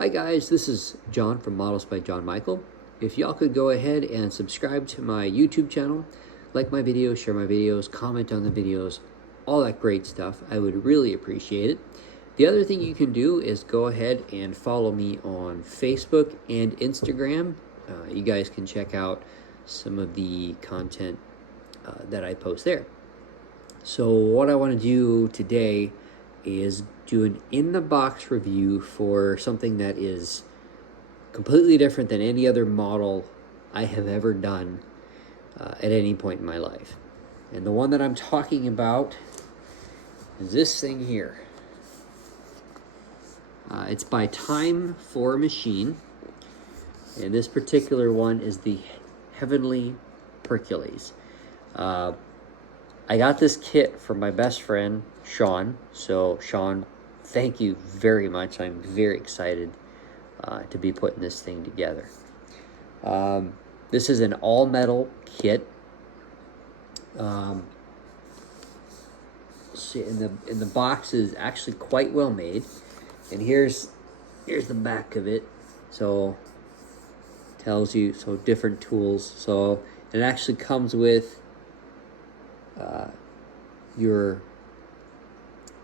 Hi guys, this is John from Models by John Michael. If y'all could go ahead and subscribe to my YouTube channel, like my videos, share my videos, comment on the videos, all that great stuff, I would really appreciate it. The other thing you can do is go ahead and follow me on Facebook and Instagram. You guys can check out some of the content that I post there. So what I want to do today is do an in-the-box review for something that is completely different than any other model I have ever done at any point in my life. And the one that I'm talking about is this thing here. It's by Time for Machine, and this particular one is the Heavenly Hercules. I got this kit from my best friend, Sean. So, Sean, thank you very much. I'm very excited to be putting this thing together. This is an all-metal kit. In the box is actually quite well made. And here's the back of it. So, tells you, so different tools. So, it actually comes with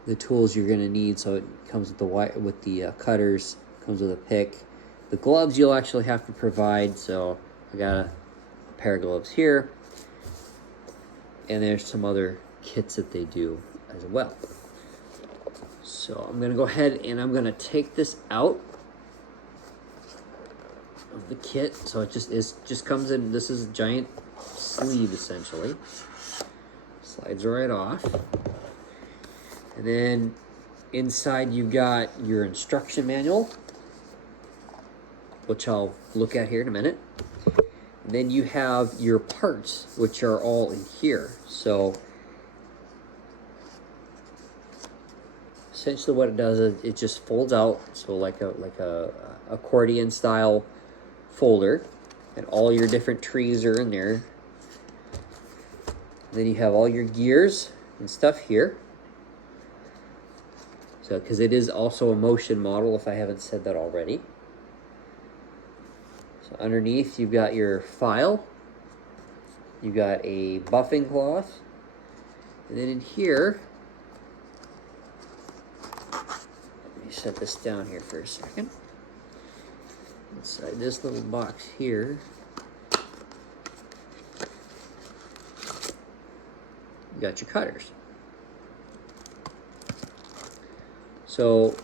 the tools you're going to need. So it comes with the cutters, comes with a pick. The gloves you'll actually have to provide. So I got a pair of gloves here, and there's some other kits that they do as well. So I'm going to go ahead and I'm going to take this out of the kit. So it just comes in. This is a giant sleeve essentially. Slides right off. And then inside you've got your instruction manual, which I'll look at here in a minute. And then you have your parts, which are all in here. So essentially what it does is it just folds out, so like a accordion style folder, and all your different trees are in there. Then you have all your gears and stuff here. So, because it is also a motion model, if I haven't said that already. So underneath, you've got your file. You've got a buffing cloth. And then in here, let me set this down here for a second. Inside this little box here, you got your cutters. So,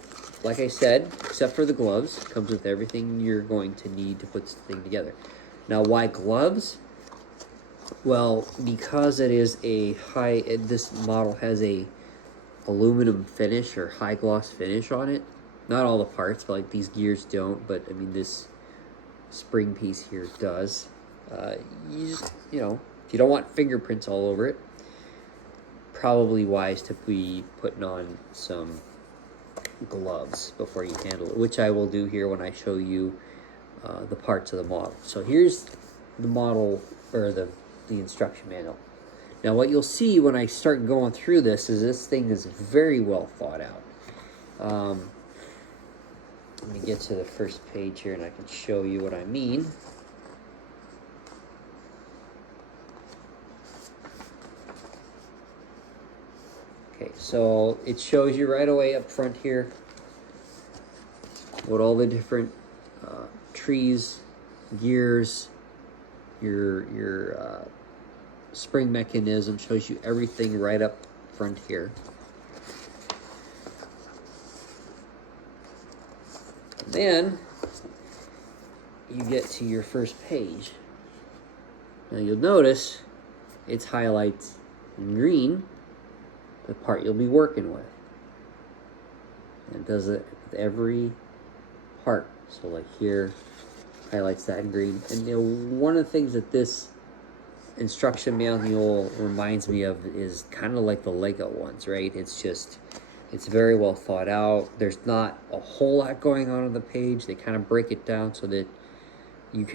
like I said, except for the gloves, comes with everything you're going to need to put this thing together. Now, why gloves? Well, because it is this model has a aluminum finish or high gloss finish on it. Not all the parts, but like these gears don't, but I mean this spring piece here does. You know, if you don't want fingerprints all over it, probably wise to be putting on some gloves before you handle it, which I will do here when I show you the parts of the model. So here's the model, or the instruction manual. Now what you'll see when I start going through this is this thing is very well thought out. Let me get to the first page here and I can show you what I mean. Okay, so it shows you right away up front here what all the different trees, gears, your spring mechanism, shows you everything right up front here. And then you get to your first page. Now you'll notice it's highlights in green the part you'll be working with. And it does it with every part. So like here, highlights that in green. And you know, one of the things that this instruction manual reminds me of is kind of like the Lego ones, right? It's very well thought out. There's not a whole lot going on the page. They kind of break it down so that you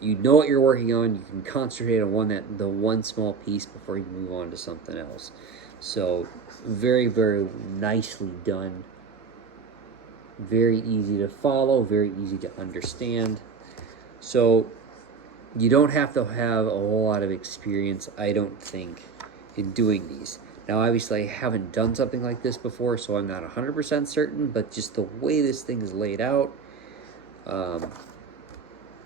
know what you're working on. You can concentrate on the one small piece before you move on to something else. So very, very nicely done very easy to follow, very easy to understand. So you don't have to have a whole lot of experience, I don't think, in doing these. Now, obviously, I haven't done something like this before, so I'm not 100% certain, but just the way this thing is laid out,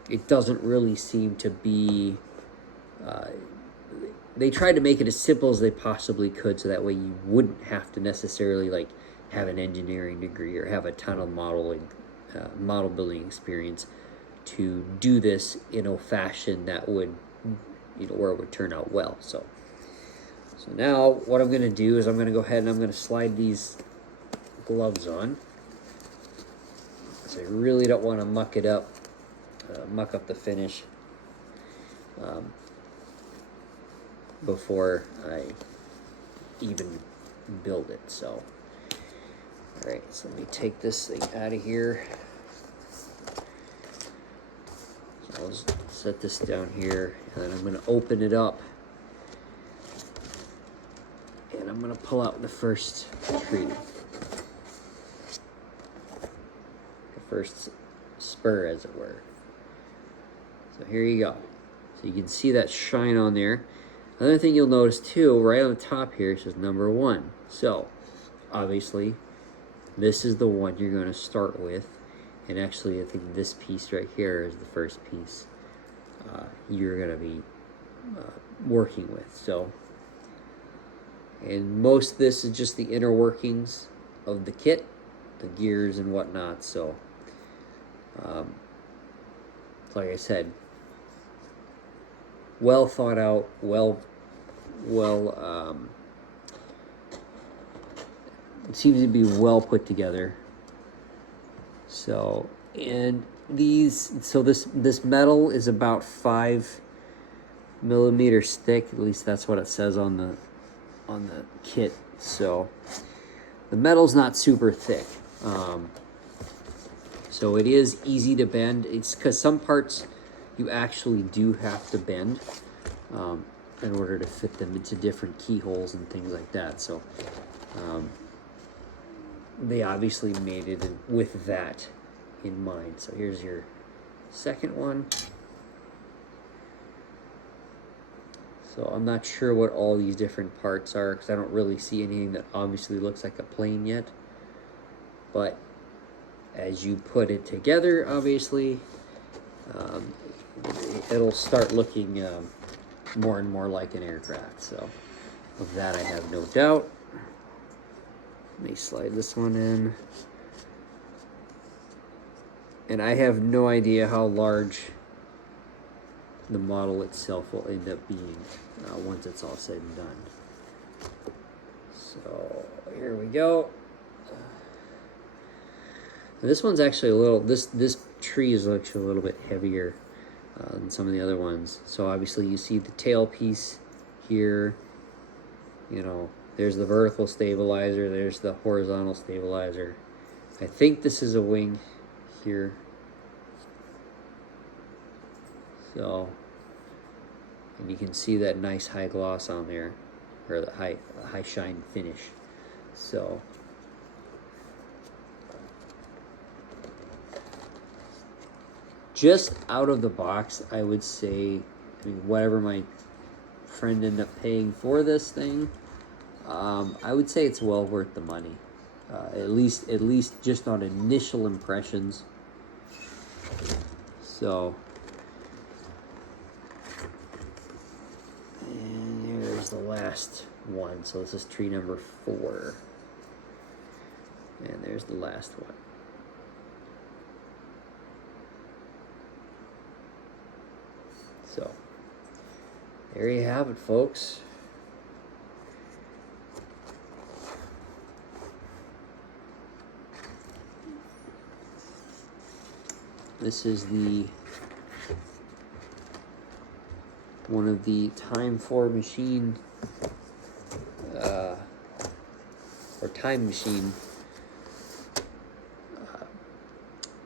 it doesn't really seem to be... they tried to make it as simple as they possibly could, so that way you wouldn't have to necessarily like have an engineering degree or have a ton of model building experience to do this in a fashion that would, where it would turn out well. So now what I'm going to do is I'm going to go ahead and I'm going to slide these gloves on, because I really don't want to muck up the finish before I even build it. So, all right, so let me take this thing out of here. So I'll just set this down here, and then I'm going to open it up, and I'm going to pull out the first tree, the first spur, as it were. So here you go. So you can see that shine on there. Another thing you'll notice too, right on the top here, it says number 1. So obviously this is the one you're going to start with, and actually I think this piece right here is the first piece you're going to be working with. So, and most of this is just the inner workings of the kit, the gears and whatnot. So like I said, well thought out, it seems to be well put together. So, and this metal is about 5 millimeters thick. At least that's what it says on the kit. So the metal's not super thick. So it is easy to bend. It's because some parts you actually do have to bend in order to fit them into different keyholes and things like that. So they obviously made it with that in mind. So here's your second one. So I'm not sure what all these different parts are, because I don't really see anything that obviously looks like a plane yet. But as you put it together, obviously, it'll start looking more and more like an aircraft. So of that I have no doubt. Let me slide this one in. And I have no idea how large the model itself will end up being once it's all said and done. So here we go. This one's actually a little, this tree is actually a little bit heavier than some of the other ones. So obviously you see the tail piece here, there's the vertical stabilizer, there's the horizontal stabilizer. I think this is a wing here. So, and you can see that nice high gloss on there, or the high shine finish. So, just out of the box, I would say, whatever my friend ended up paying for this thing, I would say it's well worth the money. At least just on initial impressions. So, and here's the last one. So this is tree number 4, and there's the last one. So there you have it, folks. This is one of the Time for Machine or Time Machine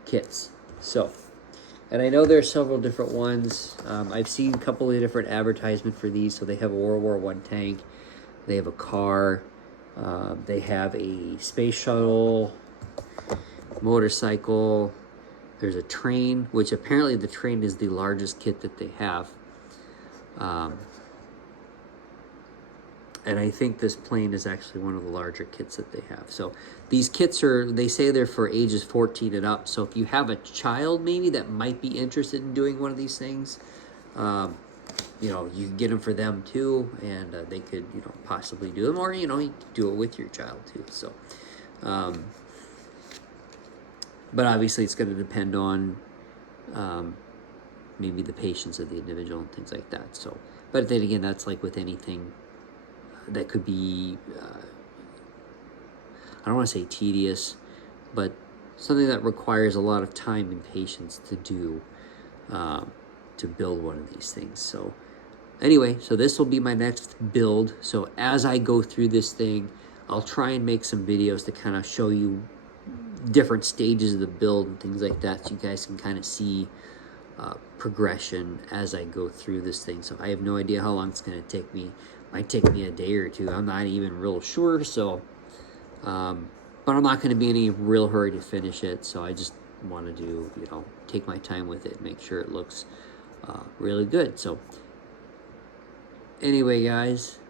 kits. So, and I know there are several different ones. I've seen a couple of different advertisements for these. So they have a World War I tank, they have a car, they have a space shuttle, motorcycle. There's a train, which apparently the train is the largest kit that they have. And I think this plane is actually one of the larger kits that they have. So these kits they say they're for ages 14 and up. So if you have a child maybe that might be interested in doing one of these things, you know, you can get them for them too, and they could, you know, possibly do them, or, you know, you can do it with your child too. So, but obviously it's going to depend on maybe the patience of the individual and things like that. So, but then again, that's like with anything that could be, I don't want to say tedious, but something that requires a lot of time and patience to do, to build one of these things. So anyway, so this will be my next build. So as I go through this thing, I'll try and make some videos to kind of show you different stages of the build and things like that, so you guys can kind of see progression as I go through this thing. So I have no idea how long it's going to take me. Might take me a day or two. I'm not even real sure. So, but I'm not going to be in any real hurry to finish it. So I just want to do, you know, take my time with it, make sure it looks really good. So anyway, guys,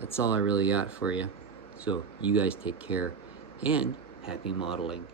that's all I really got for you. So you guys take care and happy modeling.